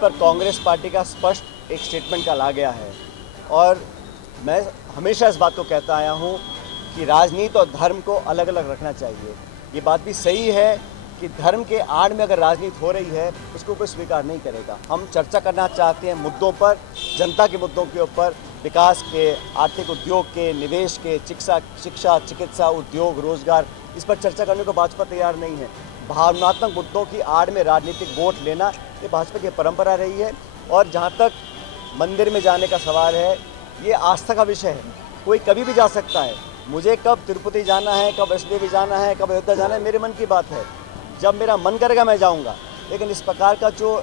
पर कांग्रेस पार्टी का स्पष्ट एक स्टेटमेंट डाला गया है। और मैं हमेशा इस बात को कहता आया हूँ कि राजनीति और धर्म को अलग अलग रखना चाहिए। ये बात भी सही है कि धर्म के आड़ में अगर राजनीति हो रही है उसको कोई स्वीकार नहीं करेगा। हम चर्चा करना चाहते हैं मुद्दों पर, जनता के मुद्दों के ऊपर, विकास के, आर्थिक उद्योग के, निवेश के, शिक्षा, चिकित्सा, उद्योग, रोजगार, इस पर चर्चा करने को भाजपा तैयार नहीं है। भावनात्मक मुद्दों की आड़ में राजनीतिक वोट लेना ये भाजपा की परंपरा रही है। और जहाँ तक मंदिर में जाने का सवाल है, ये आस्था का विषय है, कोई कभी भी जा सकता है। मुझे कब तिरुपति जाना है, कब वैष्णो देवी जाना है, कब अयोध्या जाना है, मेरे मन की बात है। जब मेरा मन करेगा मैं जाऊंगा। लेकिन इस प्रकार का जो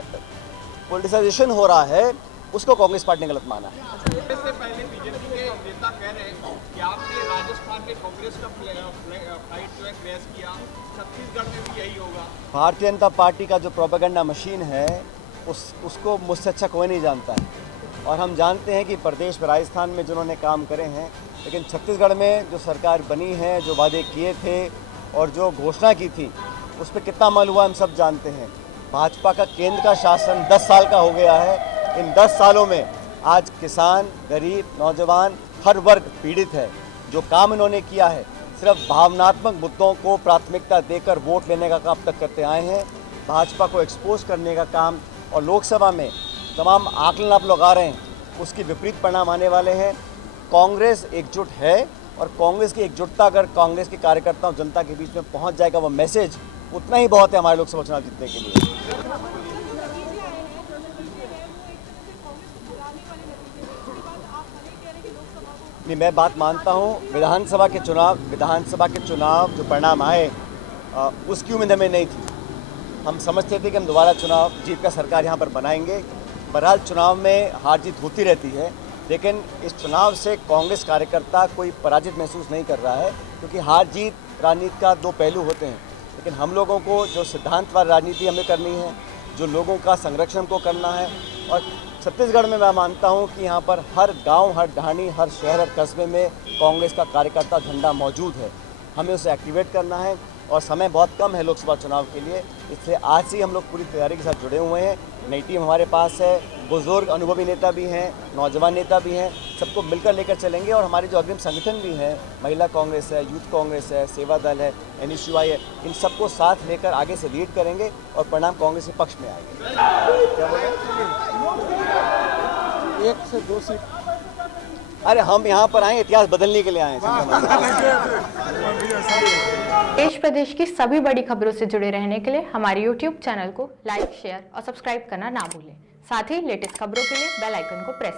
पॉलिटिसाइजेशन हो रहा है उसको कांग्रेस पार्टी ने गलत माना है। इससे पहले बीजेपी के नेता कह रहे हैं कि आपने राजस्थान में कांग्रेस का फ्लाइट जो है क्रैश किया, छत्तीसगढ़ में भी यही होगा। भारतीय जनता पार्टी का जो प्रोपेगेंडा मशीन है उसको मुझसे अच्छा कोई नहीं जानता है। और हम जानते हैं कि प्रदेश में, राजस्थान में जिन्होंने काम करे हैं, लेकिन छत्तीसगढ़ में जो सरकार बनी है, जो वादे किए थे और जो घोषणा की थी, उस पर कितना अमल हुआ हम सब जानते हैं। भाजपा का केंद्र का शासन 10 साल का हो गया है। इन 10 सालों में आज किसान, गरीब, नौजवान, हर वर्ग पीड़ित है। जो काम इन्होंने किया है सिर्फ भावनात्मक मुद्दों को प्राथमिकता देकर वोट लेने का काम अब तक करते आए हैं। भाजपा को एक्सपोज करने का काम और लोकसभा में तमाम आकलन आप लोग आ रहे हैं, उसकी विपरीत परिणाम आने वाले हैं। कांग्रेस एकजुट है और कांग्रेस की एकजुटता अगर कांग्रेस के कार्यकर्ताओं, जनता के बीच में पहुंच जाएगा, वो मैसेज उतना ही बहुत है हमारे लोकसभा चुनाव जीतने के लिए। नहीं, मैं बात मानता हूँ विधानसभा के चुनाव जो परिणाम आए उसकी उम्मीद हमें नहीं थी। हम समझते थे कि हम दोबारा चुनाव जीत का सरकार यहाँ पर बनाएंगे। बहरहाल चुनाव में हार जीत होती रहती है, लेकिन इस चुनाव से कांग्रेस कार्यकर्ता कोई पराजित महसूस नहीं कर रहा है, क्योंकि हार जीत राजनीति का दो पहलू होते हैं। लेकिन हम लोगों को जो सिद्धांतवाद राजनीति हमें करनी है, जो लोगों का संरक्षण को करना है। और छत्तीसगढ़ में मैं मानता हूं कि यहाँ पर हर गांव, हर ढाणी, हर शहर, हर कस्बे में कांग्रेस का कार्यकर्ता झंडा मौजूद है। हमें उसे एक्टिवेट करना है और समय बहुत कम है लोकसभा चुनाव के लिए, इसलिए आज से हम लोग पूरी तैयारी के साथ जुड़े हुए हैं। नई टीम हमारे पास है, बुजुर्ग अनुभवी नेता भी हैं, नौजवान नेता भी हैं, सबको मिलकर लेकर चलेंगे। और हमारे जो अग्रिम संगठन भी हैं, महिला कांग्रेस है, यूथ कांग्रेस है, सेवा दल है, NSUI है, इन सबको साथ लेकर आगे से लीड करेंगे और परिणाम कांग्रेस के पक्ष में आएंगे। क्या बोले? 1 से 2 सीट। अरे हम यहाँ पर आए इतिहास बदलने के लिए आए हैं। देश प्रदेश की सभी बड़ी खबरों से जुड़े रहने के लिए हमारे YouTube चैनल को लाइक, शेयर और सब्सक्राइब करना ना भूलें। साथ ही लेटेस्ट खबरों के लिए बेल आइकन को प्रेस